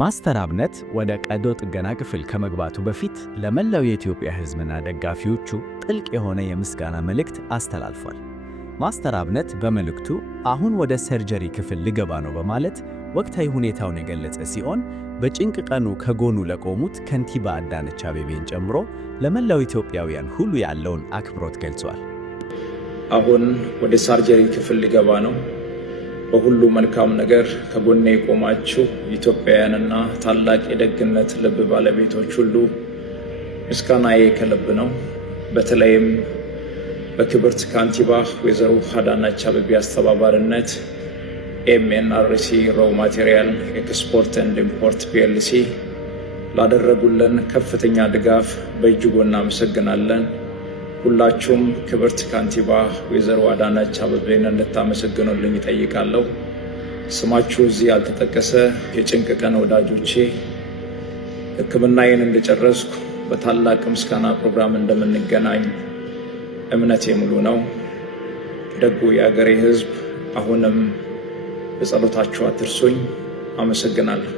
ማስተር አብነት ወደ ቀዶ ጥገና ክፍል ከመግባቱ በፊት ለመላው የኢትዮጵያ ሕዝብና ደጋፊዎቹ ጥልቅ የሆነ የምስጋና መልእክት አስተላልፏል። ማስተር አብነት በመልእክቱ አሁን ወደ ሰርጀሪ ክፍል ልገባ ነው በማለት ወቅታዊ ሁኔታውን የገለጸ ሲሆን በጭንቅ ቀኑ ከጎኑ ለቆሙት ከንቲባ አዳነች አቤቤን ጨምሮ ለመላው ኢትዮጵያውያን ሁሉ ያለውን አክብሮት ገልጿል። አሁን ወደ ሰርጀሪ ክፍል ልገባ ነው። በሁሉ መልካም ነገር ከጎኔ የቆማችሁ ኢትዮጵያውያንና ታላቅ የደግነት ልብ ባለቤቶች ሁሉ ምስጋናዬ ከልብ ነው። በተለይም በክብርት ካንቲባ ወይዘሮ አዳነች አቤቤ አስተባባሪነት ኤምኤንአርሲ ሮው ማቴሪያል ኤክስፖርት ኤንድ ኢምፖርት ፒኤልሲ ላደረጉልን ከፍተኛ ድጋፍ በእጅጉ እናመሰግናለን። ሁላችሁም ክብርት ካንቲባ ወይዘሮ አዳነች አቤቤን እንድታመሰግኑልኝ እጠይቃለሁ። ስማችሁ እዚህ ያልተጠቀሰ የጭንቅ ቀን ወዳጆቼ ሕክምናዬን እንደጨረስኩ በታላቅ ምስጋና ፕሮግራም እንደምንገናኝ እምነቴ ሙሉ ነው። ደጉ የአገሬ ሕዝብ አሁንም በጸሎታችሁ አትርሱኝ። አመሰግናለሁ።